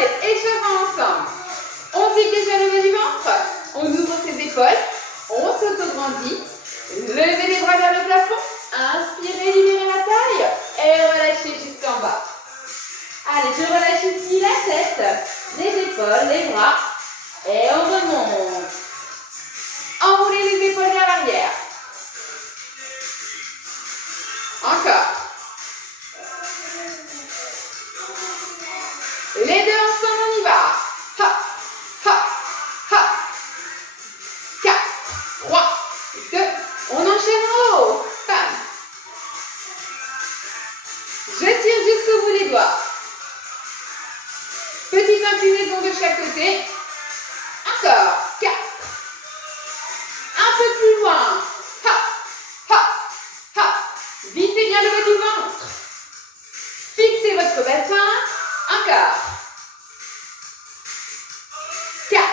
Allez, échauffons ensemble. On zip déjà le bas du ventre. On ouvre ses épaules. On s'auto-grandit. Levez les bras vers le plafond. Inspirez, libérez la taille. Et relâchez jusqu'en bas. Allez, je relâche ici la tête, les épaules, les bras. Et on remonte. Enroulez les épaules vers l'arrière. Encore. Les deux ensemble, on y va. Hop, hop, hop. 4, 3, 2. On enchaîne en haut. Bam. Je tire jusqu'au bout des doigts. Petite inclinaison de chaque côté. Encore. 4. Un peu plus loin. Hop, hop, hop. Vissez bien le bas du ventre. Fixez votre bassin. Encore. 4,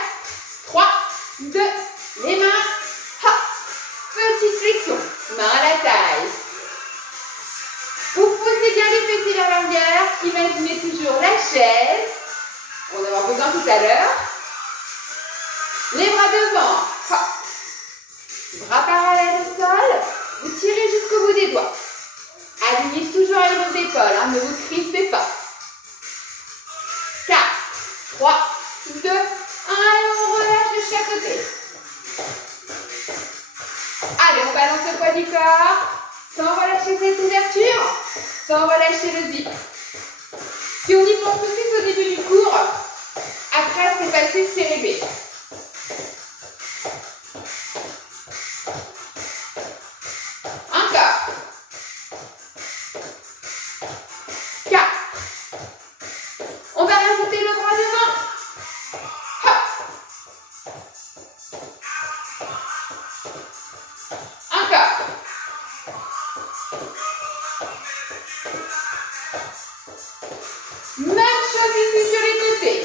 3, 2. Les mains. Hop. Petite flexion. Main à la taille. Vous poussez bien les fessiers vers l'arrière. Imaginez toujours la chaise. On en aura besoin tout à l'heure. Les bras devant. Hop. Bras parallèles au sol. Vous tirez jusqu'au bout des doigts. Alignez toujours avec vos épaules. Ne vous crispez pas. 4, 3, 2, 1. Et on relâche de chaque côté. Allez, on balance le poids du corps. Sans relâcher cette ouverture. Sans relâcher le zip. Si on y pense tout de suite au début du cours, après c'est facile, c'est réglé. Encore. 4. On va rajouter le bras devant. Hop. Encore. Même chose ici sur les côtés.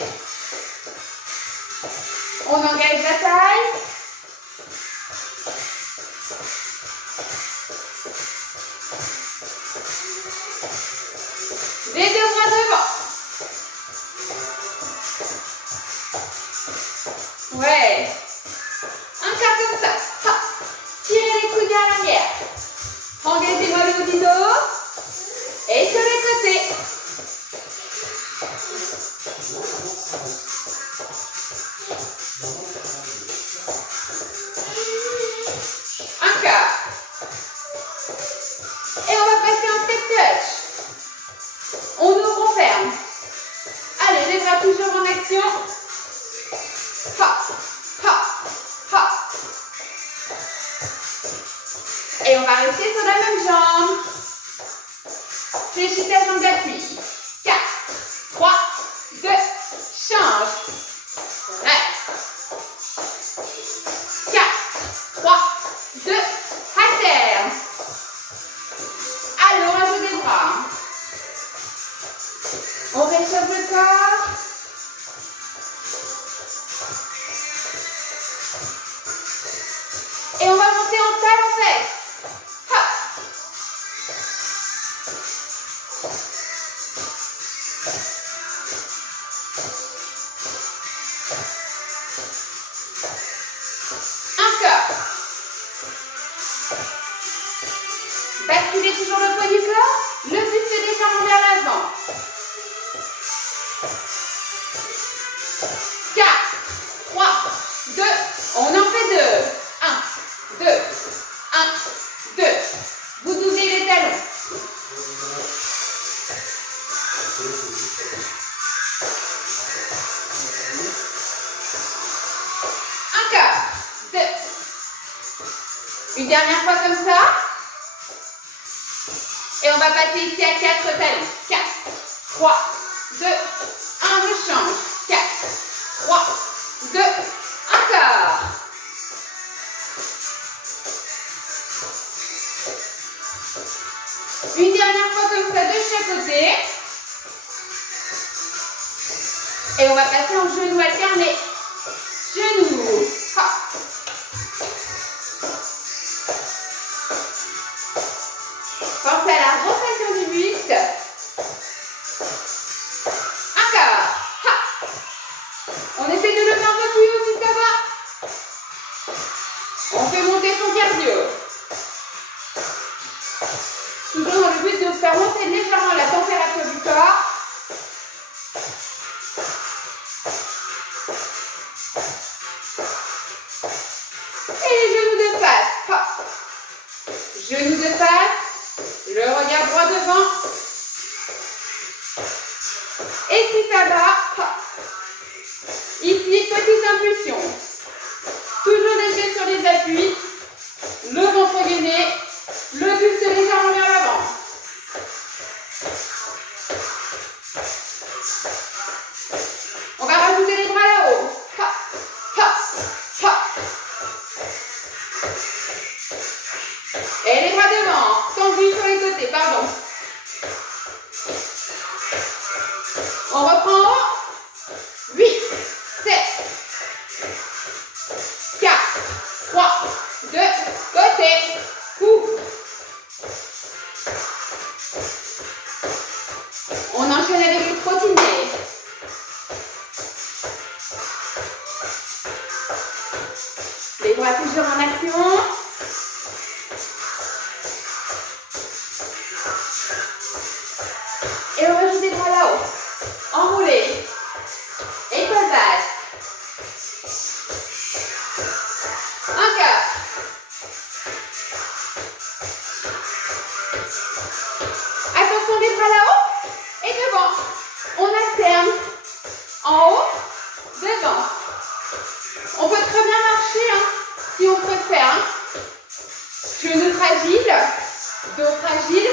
On engage la taille. Les deux bras devant. Ouais. Encore comme ça. Hop. Tirez les coudes vers l'arrière. Engagez-moi le haut du dos. Et sur les côtés. Encore. Et on va passer en step touch. On ouvre, on ferme. Allez, les bras toujours en action. Hop, hop, hop. Et on va rester sur la même jambe. Fléchissez la jambe d'appui. 4, 3, 2, change. Reste. 4, 3, 2, alterne. Allez, on rajoute des bras. On réchauffe le corps. Et on va monter en talons fesses. Hop. Encore. Basculez toujours le poids du corps. Le buste descend vers l'avant. 4, 3, 2. On en fait 2. 1, 2, 1, 2. Vous doublez les talons. Encore. 2. Une dernière fois comme ça. Et on va passer ici à 4 talons. 4, 3, 2, 1. Je change. 4, 3, 2. Encore. Une dernière fois comme ça de chaque côté. Et on va passer en genou alterné. Genou. Hop. Pensez à la rotation du buste. Encore. Hop. essaie de lever un peu plus haut si ça va. On fait monter son cardio. Toujours dans le but de faire monter légèrement la température du corps. Et les genoux de face. Hop. Genoux de face. Le regard droit devant. Et si ça va, hop. Ici, petite impulsion. Toujours léger sur les appuis. Le ventre gainé. Le buste légèrement vers l'avant. On va rajouter les bras là-haut. Hop, hop, hop. Et les bras devant. Tendus sur les côtés, pardon. On reprend en haut. 8, 7, 4, 3, 2, côté. Coup. On enchaîne avec le trottinet. Les bras toujours en action. Et on rajoute les bras là-haut. Enroulé. Épaule basse. Un quart. Attention les bras là-haut et devant. On alterne. En haut, devant. On peut très bien marcher si on préfère. Genoux fragiles, dos fragile,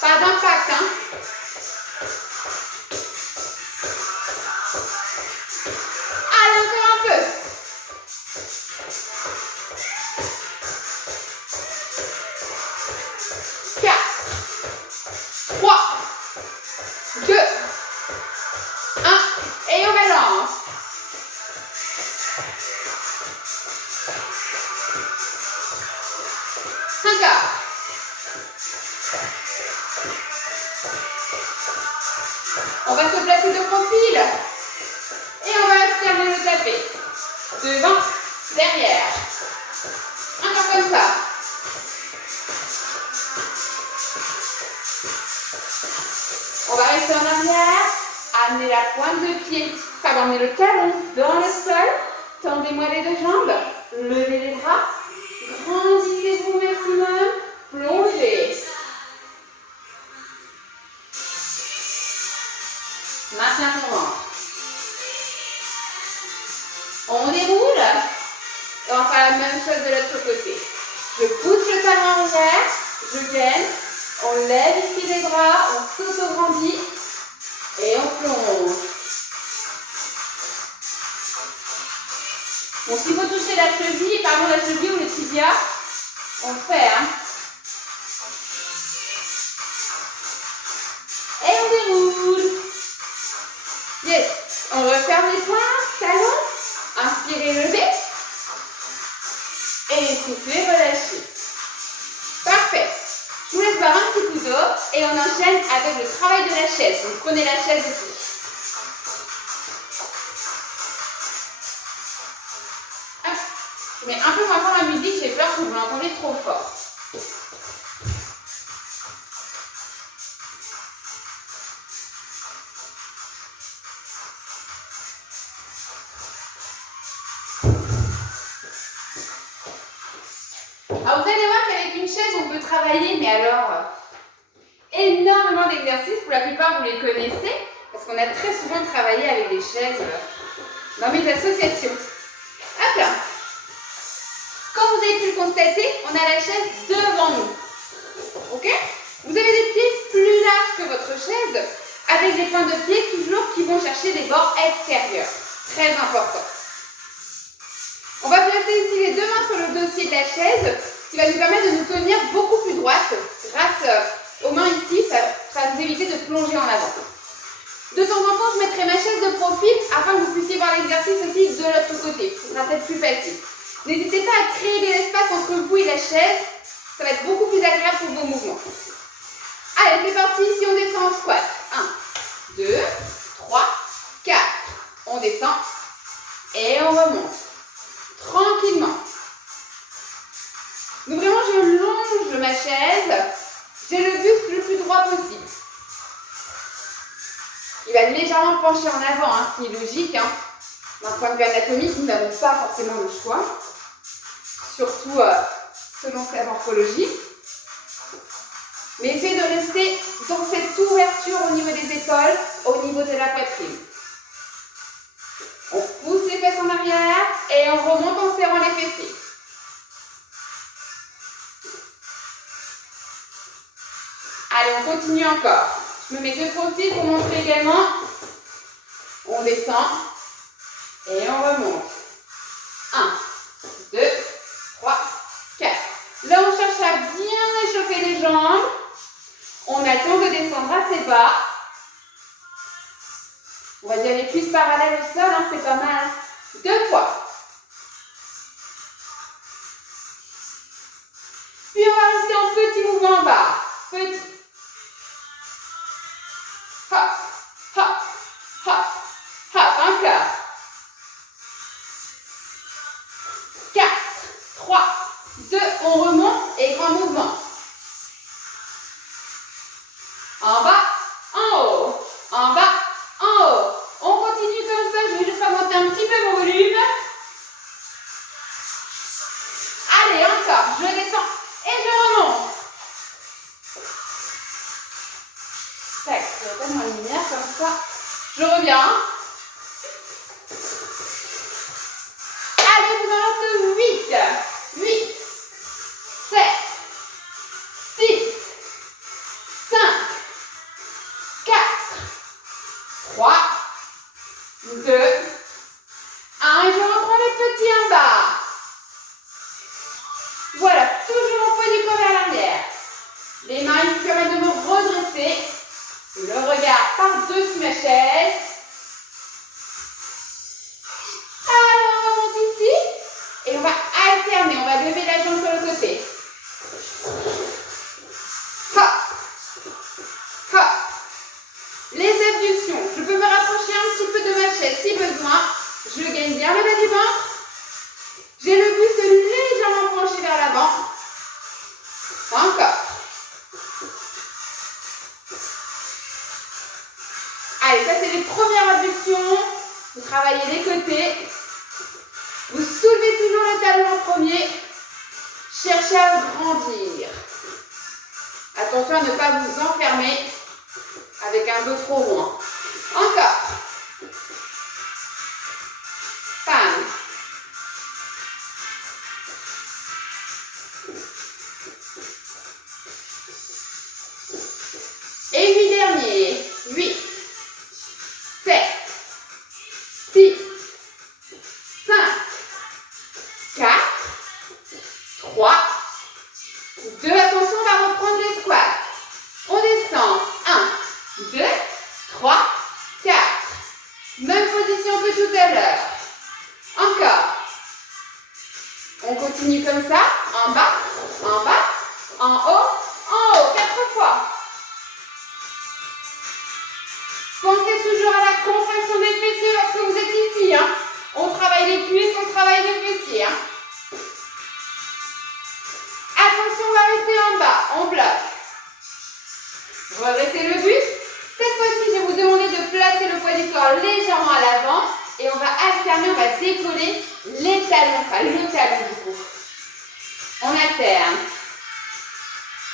pas d'impact. Allez, encore un peu. Quatre, 3, 2, 1, et on balance. Un quart. On va se placer de profil. Et on va alterner le tapis. Devant, derrière. Encore comme ça. On va rester en arrière. Amenez la pointe de pied. Pardon, amenez le talon dans le sol. Tendez-moi les deux jambes. Levez les bras. Grandissez-vous au maximum. Plongez. Maintiens ton ventre. On déroule. Et on va faire la même chose de l'autre côté. Je pousse le talon en arrière. Je gaine. On lève ici les bras. On s'auto-grandit. Et on plonge. Bon, s'il faut toucher la cheville, pardon, la cheville ou le tibia, on le fait. Et on déroule. Yes. On referme les poings, talons. Inspirez, levez. Et soufflez, relâchez. Parfait. Je vous laisse boire un petit coup d'eau et on enchaîne avec le travail de la chaise. Donc prenez la chaise ici. Hop. Je mets un peu moins fort la musique, j'ai peur que vous l'entendiez trop fort. Alors vous allez voir qu'avec une chaise, on peut travailler, mais alors énormément d'exercices. Pour la plupart, vous les connaissez, parce qu'on a très souvent travaillé avec des chaises dans mes associations. Hop là. Comme vous avez pu le constater, on a la chaise devant nous. Ok? Vous avez des pieds plus larges que votre chaise, avec des points de pied toujours qui vont chercher des bords extérieurs. Très important. On va placer ici les deux mains sur le dossier de la chaise, ce qui va nous permettre de nous tenir beaucoup plus droite. Grâce aux mains ici, ça va nous éviter de plonger en avant. De temps en temps, je mettrai ma chaise de profil afin que vous puissiez voir l'exercice aussi de l'autre côté. Ce sera peut-être plus facile. N'hésitez pas à créer de l'espace entre vous et la chaise. Ça va être beaucoup plus agréable pour vos mouvements. Allez, c'est parti. Si on descend en squat. 1, 2, 3, 4. On descend. Et on remonte. Tranquillement. Donc vraiment, je longe ma chaise. J'ai le buste le plus droit possible. Il va légèrement pencher en avant, hein, ce qui est logique. Hein. D'un point de vue anatomique, nous n'avons pas forcément le choix. Surtout selon sa morphologie. Mais essayez de rester dans cette ouverture au niveau des épaules, au niveau de la poitrine. On pousse les fesses en arrière et on remonte en serrant les fessiers. Allez, on continue encore. Je me mets de profil pour montrer également. On descend et on remonte. 1, 2, 3, 4. Là, on cherche à bien échauffer les jambes. On attend de descendre assez bas. On va dire les cuisses parallèles au sol, hein, c'est pas mal. 2 fois. Puis on va rester en petit mouvement en bas. Petit. Hop, hop, hop, hop. Encore. 4, 3, 2, on remonte et grand mouvement. En bas, en haut, en bas, en haut. On continue comme ça, je vais juste augmenter un petit peu mon volume. Allez, encore, je descends et je remonte. Tac, je vais mettre ma lumière comme ça. Je reviens. Allez, vous en reste 8, 8, 7, 6, 5, 4, 3, 2, 1. Et je reprends les petits en bas. Voilà, toujours mon poids du corps vers l'arrière. Les mains ici permettent de me redresser. Le regard par-dessus ma chaise. Alors, on remonte ici. Et on va alterner. On va lever la jambe sur le côté. Hop. Hop. Les abductions. Je peux me rapprocher un petit peu de ma chaise si besoin. Je gagne bien le bas du ventre. J'ai le buste légèrement penché vers l'avant. Encore. Allez, ça c'est les premières abductions. Vous travaillez les côtés. Vous soulevez toujours le talon en premier. Cherchez à grandir. Attention à ne pas vous enfermer avec un dos trop rond. Encore. Pam. Et 8 derniers. 8, 7, 6, 5, 4, 3, 2. Attention, on va reprendre les squats. On descend. 1, 2, 3, 4. Même position que tout à l'heure. Encore. On continue comme ça. En bas, en bas, en haut, en haut. 4 fois. Pensez toujours à la contraction des fessiers lorsque vous êtes ici. Hein. On travaille les cuisses, on travaille les fessiers. Hein. Attention, on va rester en bas. On bloque. Redressez le buste. Cette fois-ci, je vais vous demander de placer le poids du corps légèrement à l'avant. Et on va alterner, on va décoller les talons. Enfin, le talon du coup. On alterne.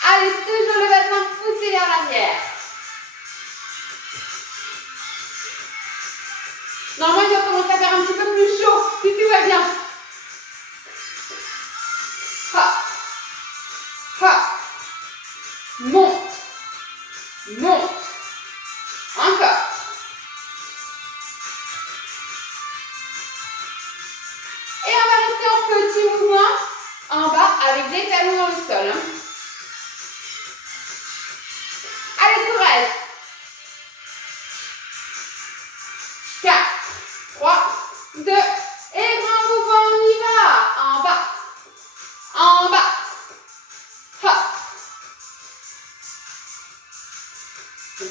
Allez, toujours le bassin poussé vers l'arrière. Normalement, il doit commencer à faire un petit peu plus chaud, si tout va bien. Hop. Hop. Monte. Monte. Encore. Et on va rester en petit mouvement en bas avec les talons dans le sol. Hein. Allez, courage. 4, 3, 2, et grand mouvement, on y va. En bas. En bas. Hop.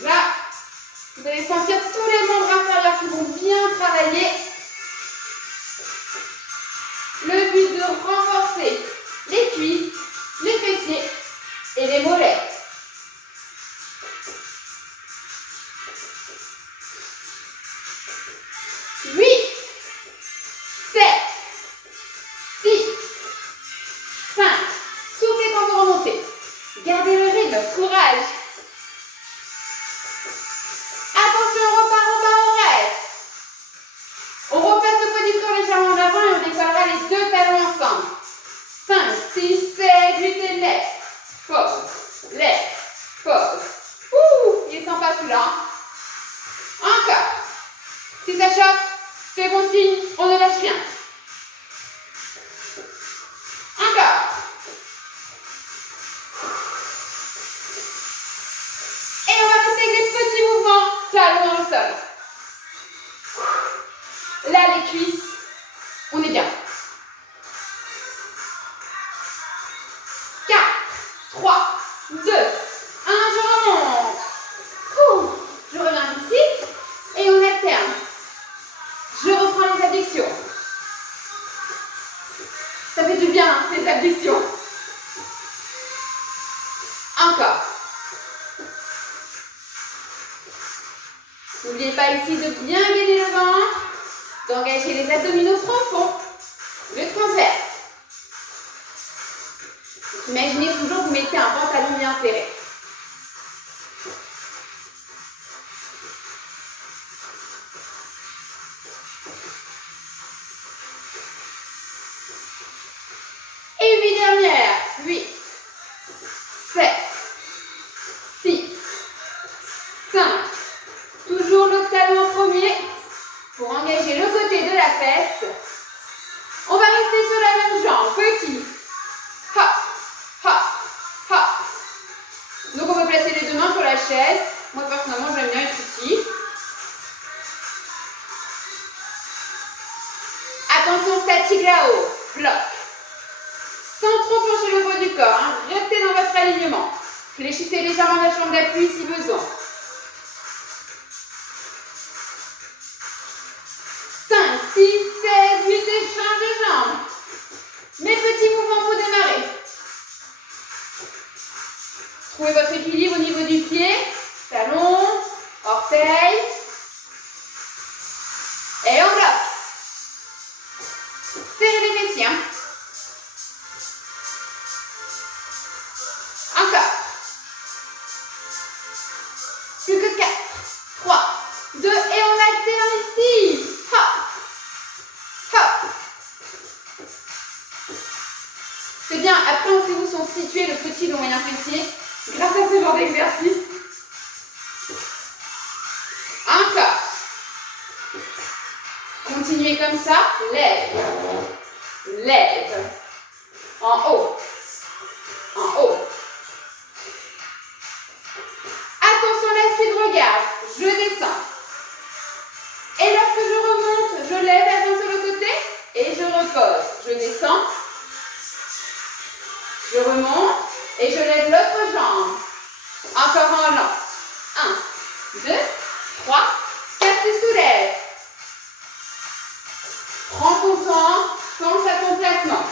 Là, vous allez sentir tous les membres inférieurs qui vont bien travailler. le but de renforcer les cuisses, les fessiers et les mollets. 8, 7, 6, 5. Soufflez quand vous remontez. Gardez le rythme, courage. Attention, on repart en bas, on reste. On repasse le petit tour légèrement en avant et on décollera les deux talons ensemble. 5, 6, 7, 8 et lève. Pause, lève, pause. Ouh, il est sympa celui-là. Encore. Si ça chauffe, c'est bon signe, on ne lâche rien. Encore. Et on va rester avec des petits mouvements, talons dans le sol. Là, les cuisses, on est bien. 4, 3, 2, 1, je remonte. Je reviens ici et on alterne. Je reprends les abductions. Ça fait du bien, hein, les abductions. Encore. N'oubliez pas ici de bien gainer le ventre, d'engager les abdominaux profonds, le transverse. Imaginez toujours que vous mettez un pantalon bien serré. Et 8 dernières. 8, 7, 6, 5. Toujours le talon en premier pour engager le côté de la fesse. On va rester sur la même jambe. Petit. Hop, hop, hop. Donc on va placer les deux mains sur la chaise. Moi personnellement j'aime bien être ici. Attention statique là-haut. Bloc. Sans trop pencher le poids du corps. Hein. Restez dans votre alignement. Fléchissez légèrement la chambre d'appui si besoin. 5, 6, 7, 8 et change de jambe. Mes petits mouvements pour démarrer. Trouvez votre équilibre au niveau du pied. Talon, orteil. Et on bloque. Serrez les fessiers. Hein. Encore. Plus que 4, 3, 2 et on alterne ici. Hop, hop. C'est bien, après on sait où sont situés le petit et le moyen fessier grâce à ce genre d'exercice. Encore. Continuez comme ça. Lève. Lève. En haut. En haut. Attention, la suite, regarde. Je descends. Et lorsque je remonte, je lève la jambe sur le côté et je repose. Je descends. Je remonte et je lève l'autre jambe. Encore en lent. 1, 2, 3, 4, tu soulèves. Prends ton temps, pense à ton placement.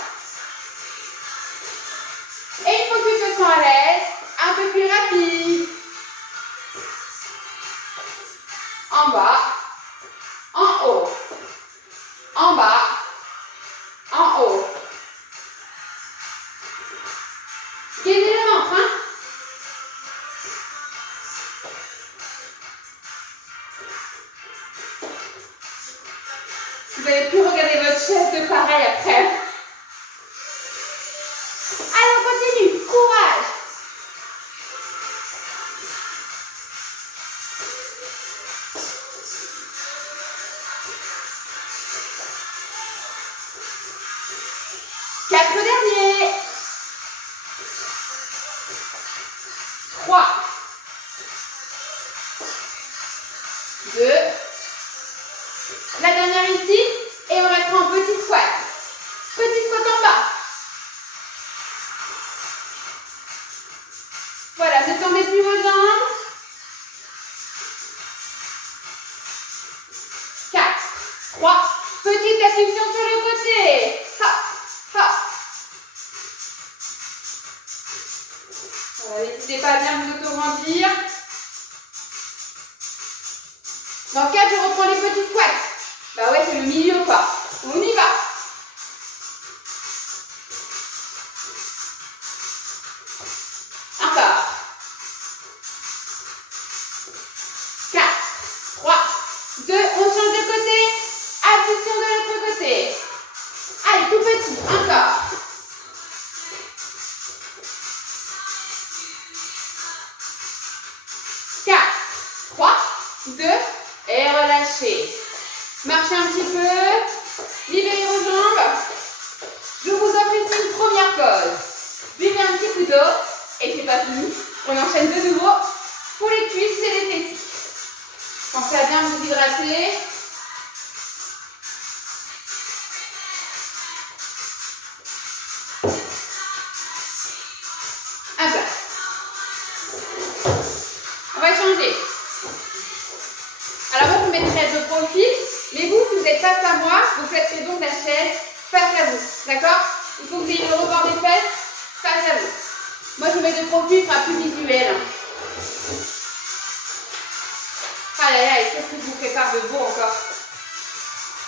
Et une fois que tu te sens à l'aise, un peu plus rapide. En bas, en haut, en bas, en haut. Gainez le ventre, hein? Vous n'allez plus regarder votre chaise de pareil après. Allez, on continue. Courage. Quatre derniers. 3, 2, la dernière ici, et on restera en petit squat. Petit squat en bas. Voilà, ne tendez plus vos jambes. 4, 3, petite abduction sur le côté. Hop. N'hésitez pas à bien vous auto-grandir. Dans 4, je reprends les petits squats. Bah ouais, c'est le milieu ou pas. On y va. Encore. 4, 3, 2, on change de côté. Attention de l'autre côté. Allez, tout petit, encore. 4, 3, 2, et relâchez. Marchez un petit peu. Libérez vos jambes. Je vous offre ici une première pause. Buvez un petit coup d'eau. Et c'est pas fini. On enchaîne de nouveau pour les cuisses et les fessiers. Pensez à bien vous hydrater. Un plat. On va changer. Alors moi, je vous mettrai de profil. Mais vous, si vous êtes face à moi, vous faites donc la chaise face à vous. D'accord? Il faut que vous ayez le rebord des fesses face à vous. Moi, je vous mets de profil, ce sera plus visuel. Aïe, aïe, aïe, qu'est-ce que je vous prépare de beau encore?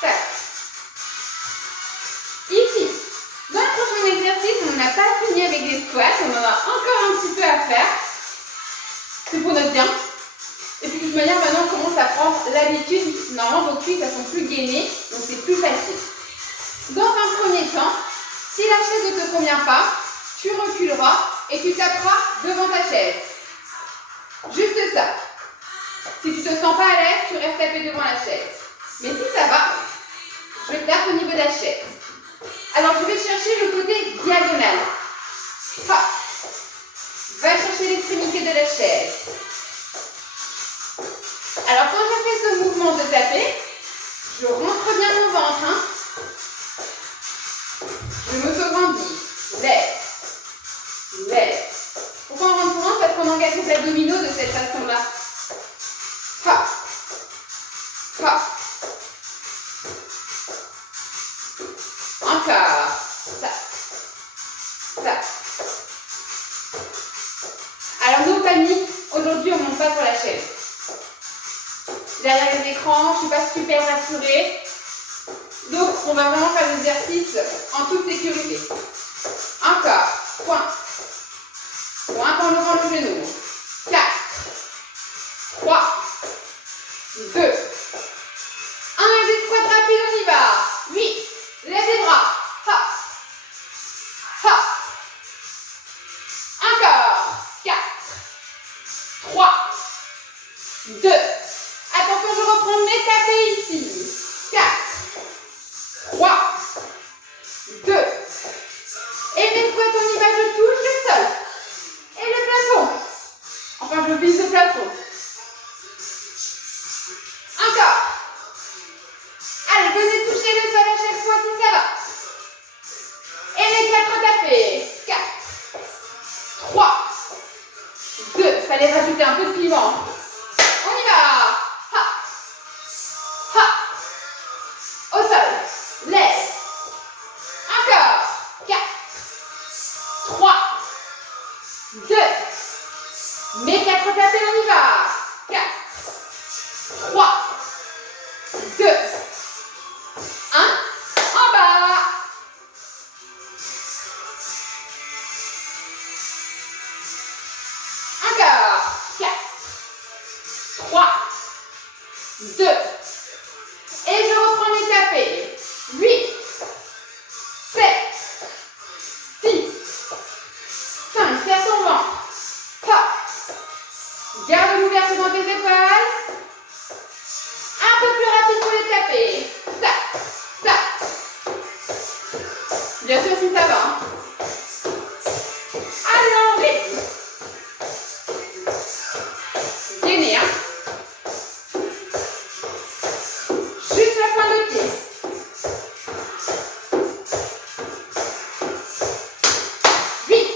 Tac. Ici, dans le prochain exercice, on n'a pas fini avec les squats. On en a encore un petit peu à faire. C'est pour notre bien. Et puis de toute manière, maintenant, on commence à prendre l'habitude. Normalement, vos cuisses, elles sont plus gainées, donc c'est plus facile. Dans un premier temps, si la chaise ne te convient pas, tu reculeras et tu taperas devant ta chaise. Juste ça. Si tu ne te sens pas à l'aise, tu restes tapé devant la chaise. Mais si ça va, je tape au niveau de la chaise. Alors, je vais chercher le côté diagonal. Hop. Va chercher l'extrémité de la chaise. Alors, quand je fais ce mouvement de taper, je rentre bien mon ventre. Hein. Je m'auto-grandis. Lève. Lève. Pourquoi on rentre souvent? Parce qu'on engage les abdominaux de cette façon-là. Hop. Hop. Encore. Tac. Tac. Alors, nos paniques, aujourd'hui, on ne monte pas sur la chaise. Derrière les écrans, je ne suis pas super rassurée. Donc, on va vraiment faire l'exercice en toute sécurité. Encore. Point. Point en levant le genou. 4, 3, 2, 1. Des squats rapides, on y va. 8. Lève les bras. Hop. Hop. Encore. 4, 3, 2. Attention, je reprends mes tapés ici. 4, 3, 2. Et mes squats, on y va, je touche le sol. Et le plafond. Enfin, je vise le plafond. Encore. Allez, venez toucher le sol à chaque fois si ça va. Et les 4 tapés. 4, 3, 2. Fallait rajouter un peu de piment. On y va. Hop. Hop. Au sol. Lève. Encore. 4, 3, 2. Mes 4 tapés, on y va. 4, 3, 2, 1. En bas. Encore. 4, 3, 2. Et je reprends mes tapés. 8, 7, 6, 5. Serre ton ventre. Hop. Garde l'ouverture dans tes épaules. Un peu plus rapide pour les taper. Tac, tac. Bien sûr si ça va. Hein. Allez, on rythme. Gainez, hein. Juste la pointe de pied. 8. 7.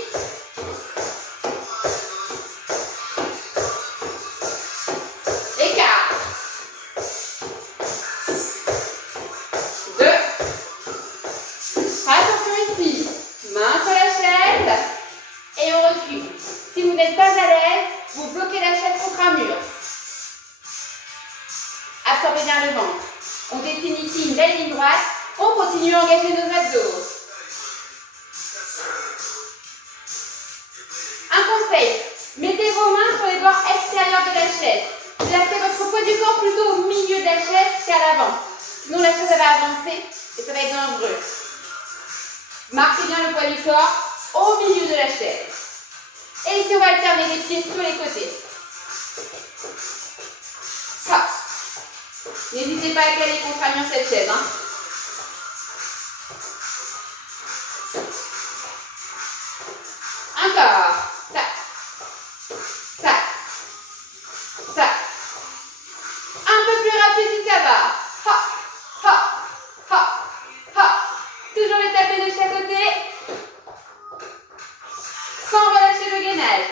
vous bloquez la chaise contre un mur. Absorbez bien le ventre. On dessine ici une belle ligne droite. On continue à engager nos abdos. Un conseil, mettez vos mains sur les bords extérieurs de la chaise. Placez votre poids du corps plutôt au milieu de la chaise qu'à l'avant. Sinon la chaise elle va avancer et ça va être dangereux. Marquez bien le poids du corps au milieu de la chaise. Et ici on va alterner les pieds sur les côtés. Hop. N'hésitez pas à caler contre un mur cette chaise. Encore. Tac. Tac. Tac. Un peu plus rapide si ça va. Hop. Hop. Hop. Hop. Toujours les taper de chaque côté. Sans relâcher le gainage.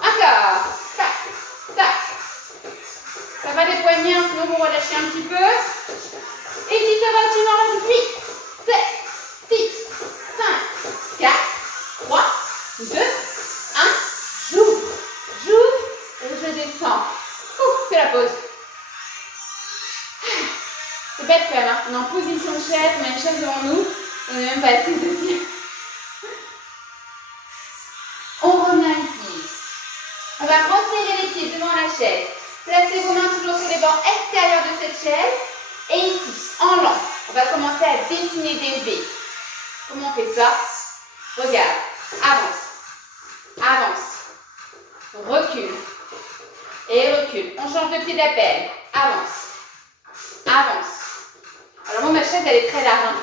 Encore. Tac. Tac. Ça va les poignets, sinon vous relâchez un petit peu. Et si ça va, tu m'en rajoutes 8, 7, 6, 5, 4, 3, 2, 1. J'ouvre. J'ouvre et je descends. C'est la pause. C'est bête quand même, hein. On est en position de chaise, on a une chaise devant nous. On n'est même pas assis dessus. On revient ici. On va resserrer les pieds devant la chaise. Placez vos mains toujours sur les bords extérieurs de cette chaise. Et ici, en lent, on va commencer à dessiner des V. Comment on fait ça? Regarde. Avance. Avance. Recule. Et recule. On change de pied d'appel. Avance. Avance. Alors moi, ma chaise, elle est très large.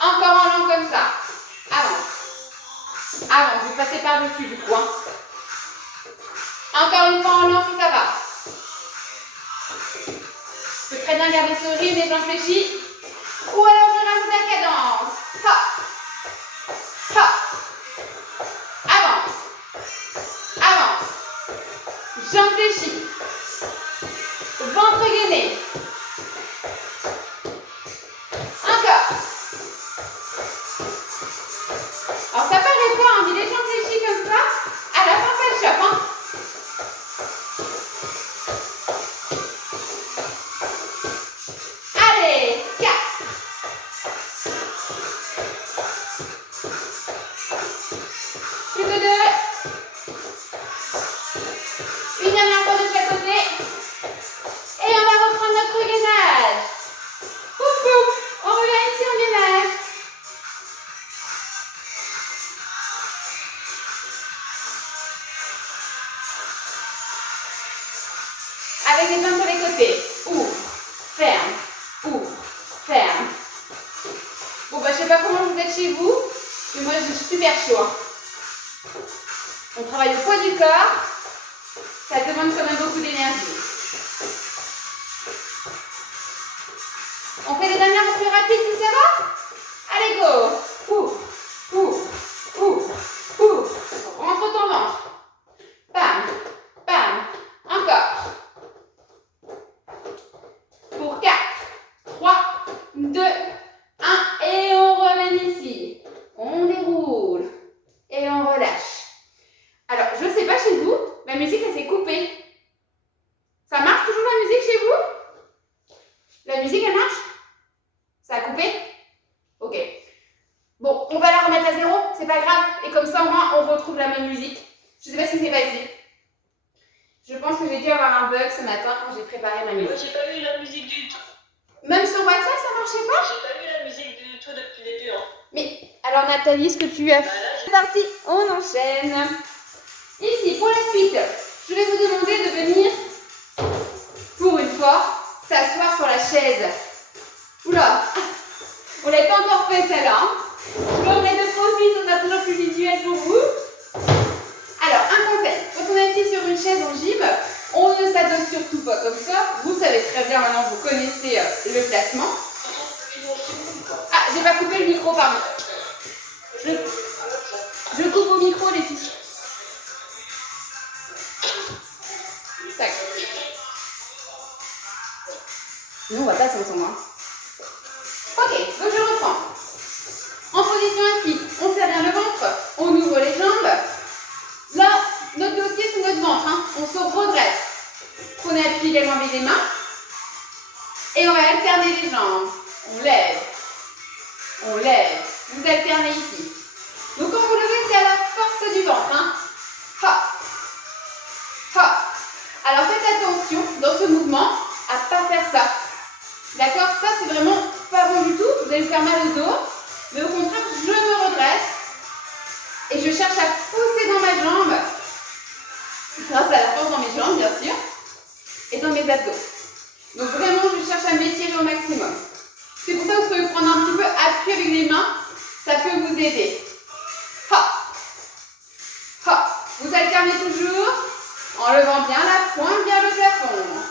Encore en lent comme ça. Avance. Avance. Vous passez par-dessus du coup. Encore une fois en lent si ça va. Je peux très bien garder ce rythme et j'en fléchis. Ou alors je rajoute la cadence. Hop. Hop. Avance. Avance. J'en fléchis. Ventre gainé. Encore. Alors ça paraît pas, mais les jambes fléchies comme ça, à la fin ça chope. Allez, 4. Plus que 2. Une dernière fois de chaque côté. Et on va reprendre notre gainage. Pouf, pouf. On revient ici en gainage. Avec les mains sur les côtés. Ouvre, ferme, ouvre, ferme. Bon, bah, je sais pas comment vous êtes chez vous, mais moi, j'ai super chaud. On travaille au poids du corps. Ça demande quand même beaucoup d'énergie. On fait les dernières plus rapides si ça va? Allez, go. Ouvre, ouvre, ouvre, ouvre. Rentre ton ventre. Bam, bam. Encore. Pour 4, 3, 2, 1. Et on ramène ici. On déroule. Et on relâche. Alors, je ne sais pas chez vous, la musique, elle s'est coupée. Ça marche toujours la musique chez vous? La musique, elle marche? Ça a coupé? Ok. Bon, on va la remettre à zéro, c'est pas grave. Et comme ça, au moins, on retrouve la même musique. Je ne sais pas ce qui s'est passé. Je pense que j'ai dû avoir un bug ce matin quand j'ai préparé ma musique. Moi, j'ai pas eu la musique du tout. Même sur WhatsApp, ça marchait pas? J'ai pas eu la musique du tout depuis le début. Mais, alors Nathalie, ce que tu as fait... C'est parti, on enchaîne. Ici, pour la suite, je vais vous demander de venir, pour une fois, s'asseoir sur la chaise. Oula, on l'a pas encore fait celle-là. Je le remets de trop vite, on a toujours plus visuel pour vous. Alors, un conseil, quand on est assis sur une chaise en gym, on ne s'adosse surtout pas comme ça. Vous savez très bien maintenant, vous connaissez le placement. Ah, j'ai pas coupé le micro, pardon. Je coupe au micro, les filles. Tac. Nous, on va pas s'entendre. Ok, donc je reprends. En position assise, on serre bien le ventre, on ouvre les jambes. On lève. On lève. Vous alternez ici. Donc quand vous levez, c'est à la force du ventre. Hein. Hop. Hop. Alors faites attention dans ce mouvement à ne pas faire ça. D'accord? Ça, c'est vraiment pas bon du tout. Vous allez vous faire mal au dos. Mais au contraire, je me redresse. Et je cherche à pousser dans ma jambe. Grâce à la force dans mes jambes, bien sûr. Et dans mes abdos. Donc vraiment, je cherche à m'étirer au maximum. C'est pour ça que vous pouvez prendre un petit peu appui avec les mains. Ça peut vous aider. Hop. Hop. Vous alternez toujours en levant bien la pointe vers le plafond.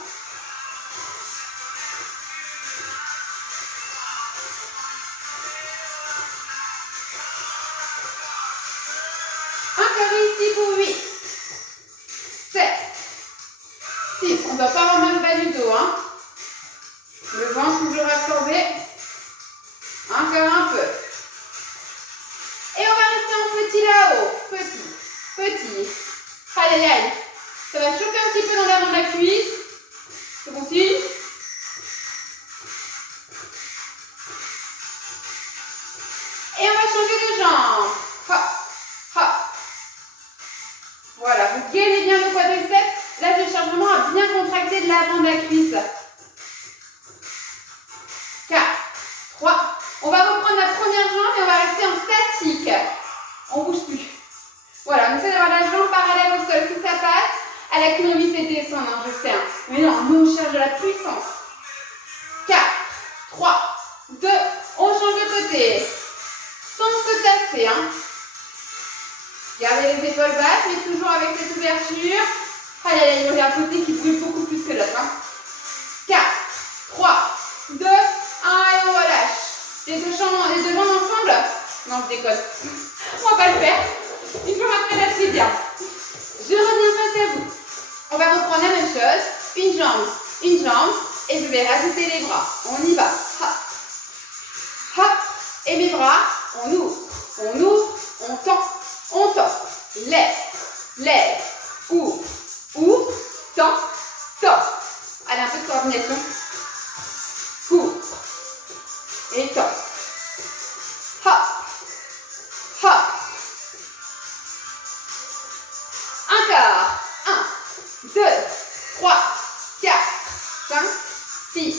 Encore ici pour 8, 7, 6. On ne doit pas avoir mal au bas du dos. Hein. Le ventre toujours absorbé. Encore un peu. Et on va rester en petit là-haut. Petit, petit. Aïe, aïe, aïe. Ça va choquer un petit peu dans l'avant de la cuisse. C'est bon signe. Et on va changer de jambe. Hop, hop. Voilà, vous gainez bien le quadriceps. Là, je cherche vraiment à bien contracter de l'avant de la cuisse. 4, 3. On va reprendre la première jambe et on va rester en statique. On ne bouge plus. Voilà, on essaie d'avoir la jambe parallèle au sol. Si ça passe, à la cuisse c'est descendre, hein, je sais. Hein. Mais non, nous on cherche de la puissance. 4, 3, 2, on change de côté. Sans se tasser. Hein. Gardez les épaules basses, mais toujours avec cette ouverture. Aïe, aïe, aïe, il y a un côté qui brûle beaucoup plus que l'autre. Hein. 4, 3, 2, 1 et on relâche. Les deux jambes ensemble? Non, je déconne. On va pas le faire. Il faut m'apprendre assez bien. Je reviens face à vous. On va reprendre la même chose. Une jambe, et je vais rajouter les bras. On y va. Hop. Hop. Et mes bras, on ouvre, on tend, lève, lève, ouvre, tend. Allez, un peu de coordination. Ouvre et tend. Hop, hop. Encore. 1, 2, 3, 4, 5, 6.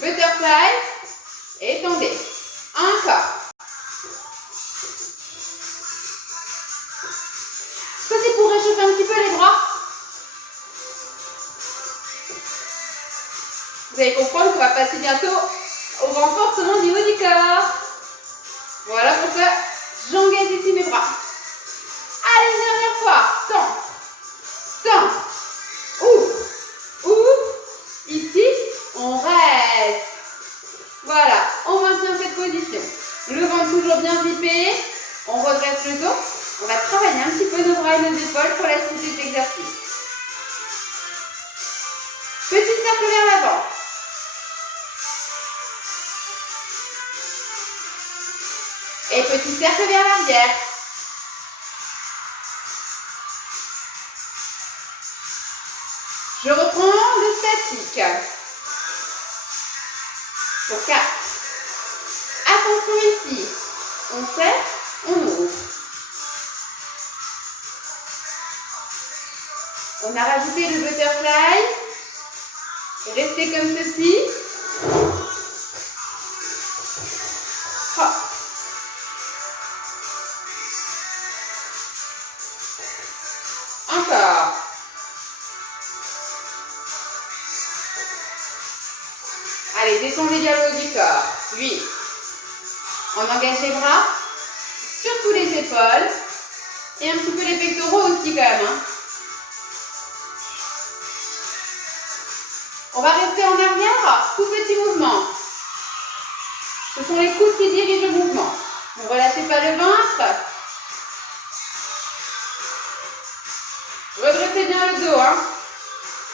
Butterfly. Étendez. Encore. Ça, c'est pour réchauffer un petit peu les bras. Vous allez comprendre qu'on va passer bientôt au renforcement du haut du corps. Voilà pourquoi j'engage ici mes bras. Allez, une dernière fois. Tends. Ouvre. Ici, on reste. Voilà, on maintient cette position. Le ventre toujours bien zippé. On redresse le dos. On va travailler un petit peu nos bras et nos épaules pour la suite de cet exercice. Petit cercle vers l'avant. Et petit cercle vers l'arrière. Je reprends le statique. Pour 4. Attention ici. On serre, on ouvre. On a rajouté le butterfly. Restez comme ceci. Hop. Encore. Allez, descendez bien le haut du corps. 8. On engage les bras, surtout les épaules. Et un petit peu les pectoraux aussi quand même. Hein. On va rester en arrière, tout petit mouvement. Ce sont les coudes qui dirigent le mouvement. Ne relâchez pas le ventre. Redressez bien le dos. Hein.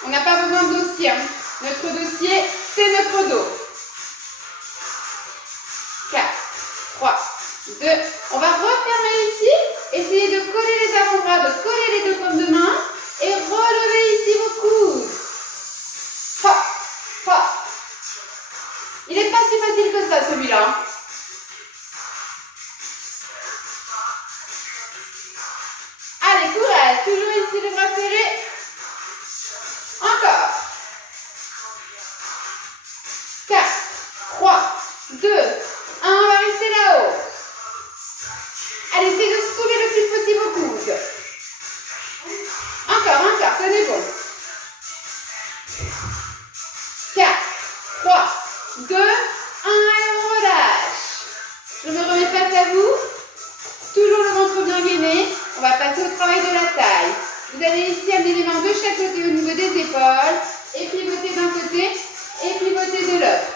On n'a pas besoin de dossier. Hein. Notre dossier, c'est notre dos. 4, 3, 2. On va refermer ici. Essayez de coller les avant-bras, de coller les deux paumes de main. Et relevez ici vos coudes. Hop. pas si facile que ça, celui-là. Allez, courage. Toujours ici, le bras serré. Encore. 4, 3, 2, 1. On va rester là-haut. Allez, essayez de soulever le plus possible au coude. Encore, tenez bon. 4, 3, 2, 1 et on relâche. Je me remets face à vous. Toujours le ventre bien gainé. On va passer au travail de la taille. Vous allez ici amener les mains de chaque côté au niveau des épaules. Et pivoter d'un côté et pivoter de l'autre.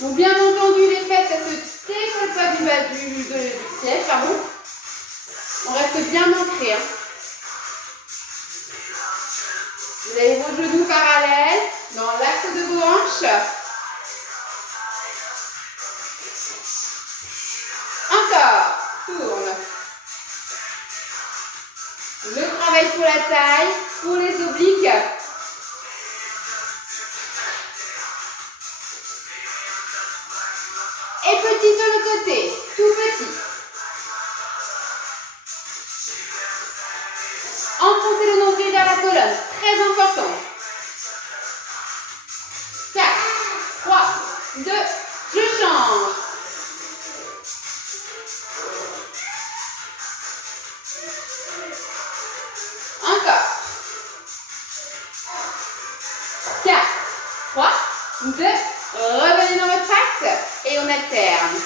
Donc bien entendu, les fesses, ça se décolle pas du bas du siège, pardon. On reste bien ancré. Hein. Vous avez vos genoux parallèles dans l'axe de vos hanches. Encore. Tourne. Le travail pour la taille, pour les obliques. Et petit sur le côté, tout petit. Enfoncez le nombril vers la colonne, très important. 4, 3, 2, je change. Encore. 4, 3, 2, revenez dans votre axe et on alterne.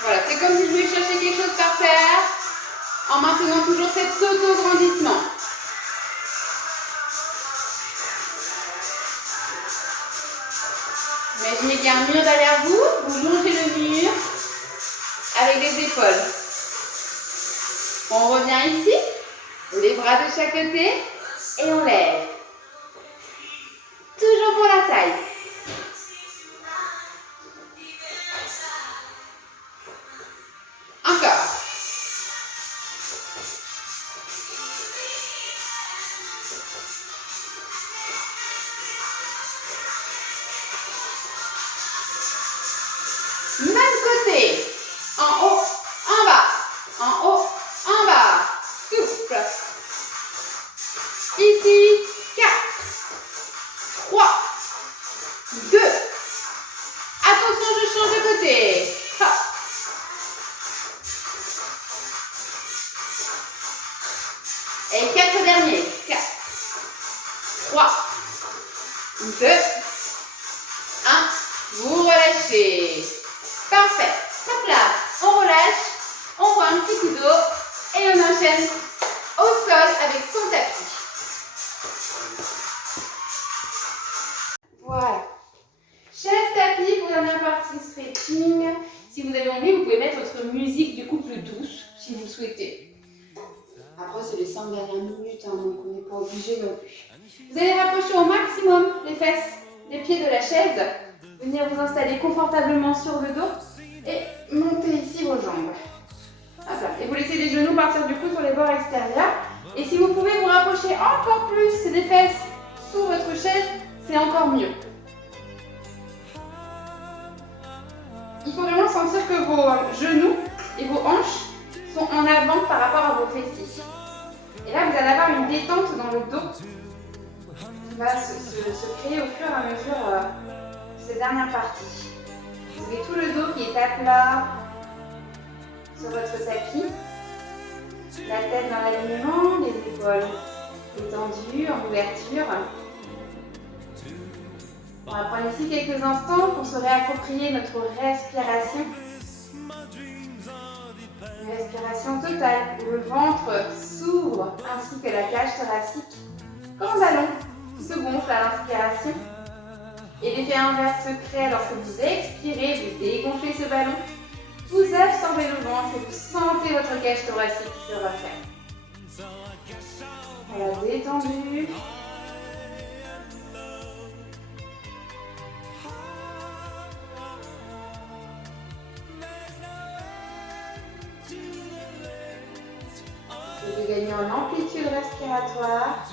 Voilà, c'est comme si je voulais chercher quelque chose par terre en maintenant toujours cet auto-grandissement. Imaginez qu'il y a un mur derrière vous, vous longez le mur avec les épaules. On revient ici, les bras de chaque côté et on lève. Toujours pour la taille. Encore. Même côté. En haut, en bas. En haut, en bas. Souffle. Ici, 4, 3, 2. Attention, je change de côté. Hop. Et 4 derniers. 4, 3, 2, 1. Vous relâchez. Parfait. Hop là, on relâche. On voit un petit coup d'eau. Et on enchaîne au sol avec son tapis. Voilà. Chaise tapis pour la dernière partie stretching. Si vous avez envie, vous pouvez mettre votre musique du coup plus douce, si vous souhaitez. Après, c'est les 5 dernières minutes, hein, donc on n'est pas obligé non plus. Vous allez rapprocher au maximum les fesses des pieds de la chaise. Venir vous installer confortablement sur le dos et monter ici vos jambes. Hop là. Et vous laissez les genoux partir du coup sur les bords extérieurs. Et si vous pouvez vous rapprocher encore plus des fesses sous votre chaise, c'est encore mieux. Il faut vraiment sentir que vos genoux et vos hanches sont en avant par rapport à vos fessiers. Et là, vous allez avoir une détente dans le dos qui va se créer au fur et à mesure de ces dernières parties. Vous avez tout le dos qui est à plat sur votre tapis. La tête dans l'alignement, les épaules détendues, en ouverture. On va prendre ici quelques instants pour se réapproprier notre respiration. Une respiration totale où le ventre s'ouvre ainsi que la cage thoracique comme un ballon qui se gonfle à l'inspiration. Et l'effet inverse se crée lorsque vous expirez, vous dégonflez ce ballon, vous absorbez le ventre et vous sentez votre cage thoracique qui se referme. Voilà, détendu. Vous pouvez gagner respiratoire.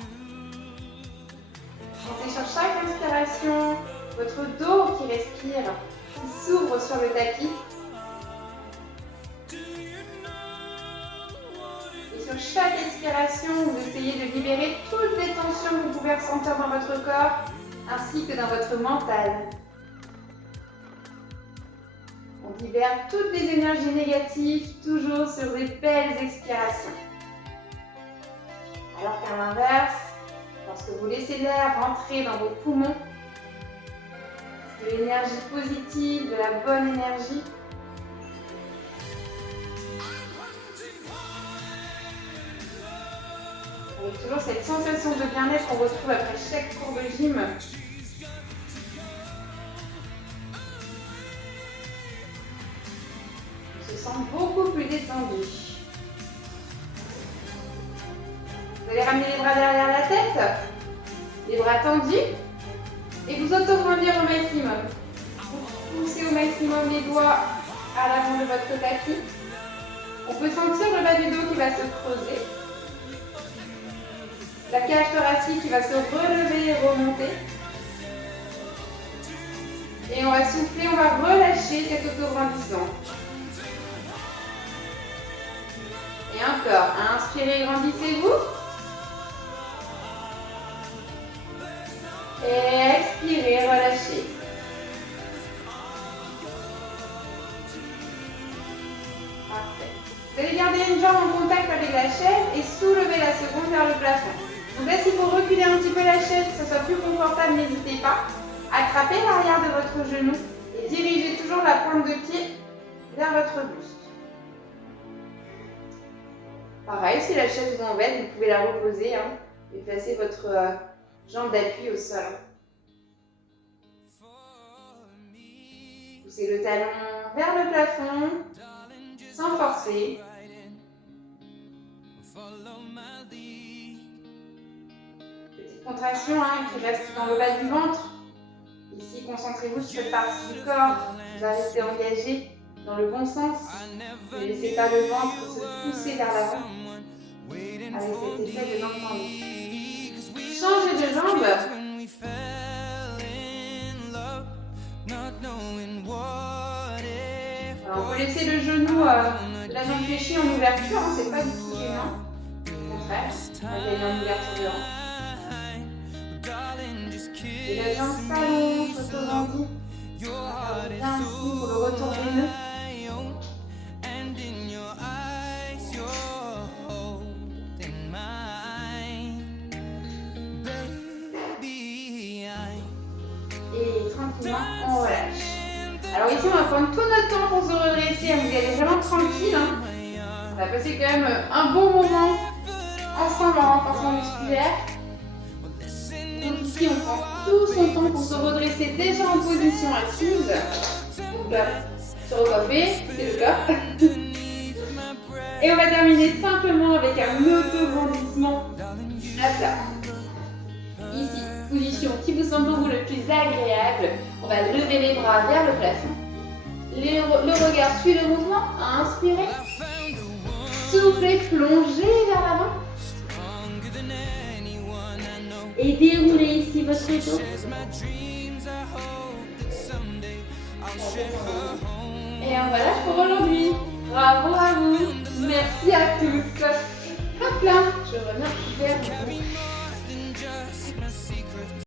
Sentez sur chaque inspiration votre dos qui respire, qui s'ouvre sur le tapis. Et sur chaque expiration, vous essayez de libérer toutes les tensions que vous pouvez ressentir dans votre corps, ainsi que dans votre mental. On libère toutes les énergies négatives, toujours sur des belles expirations. Alors qu'à l'inverse, lorsque vous laissez l'air rentrer dans vos poumons, de l'énergie positive, de la bonne énergie, avec toujours cette sensation de bien-être qu'on retrouve après chaque cours de gym. On se sent beaucoup plus détendu. Vous allez ramener les bras derrière la tête, les bras tendus, et vous auto-grandir au maximum. Vous poussez au maximum les doigts à l'avant de votre tapis. On peut sentir le bas du dos qui va se creuser. La cage thoracique qui va se relever et remonter. Et on va souffler, on va relâcher cet auto-grandissement. Et encore, inspirez, grandissez-vous. Et expirez, relâchez. Parfait. Vous allez garder une jambe en contact avec la chaise et soulever la seconde vers le plafond. Donc là, s'il faut reculer un petit peu la chaise, que ce soit plus confortable, n'hésitez pas. Attrapez l'arrière de votre genou et dirigez toujours la pointe de pied vers votre buste. Pareil, si la chaise vous embête, vous pouvez la reposer et placer votre jambe d'appui au sol. Poussez le talon vers le plafond, sans forcer. Petite contraction qui reste dans le bas du ventre. Ici, concentrez-vous sur cette partie du corps. Vous restez engagé dans le bon sens. Ne laissez pas le ventre se pousser vers l'avant avec cet effet de jambe tendue. Changez de jambe. Alors, on peut laisser le genou de la jambe fléchie en ouverture, c'est pas du tout gênant. Au contraire, on va gagner en ouverture de hanche. Et la jambe s'allonge, s'autograndit. Bien ici pour le retour des nœuds. Et tranquillement, on relâche. Alors ici, on va prendre tout notre temps pour se redresser. Vous y allez vraiment tranquille. On va passer quand même un bon moment ensemble en renforçant musculaire. Donc ici, on prend tout son temps pour se redresser déjà en position assise. Donc là, se recoiffer, c'est le cas. Et on va terminer simplement avec un auto-grandissement à plat. Ici, position qui vous semble pour vous le plus agréable. On va lever les bras vers le plafond. Le regard suit le mouvement. Inspirez. Soufflez, plongez vers l'avant. Et déroulez ici votre dos. Et on relâche pour aujourd'hui.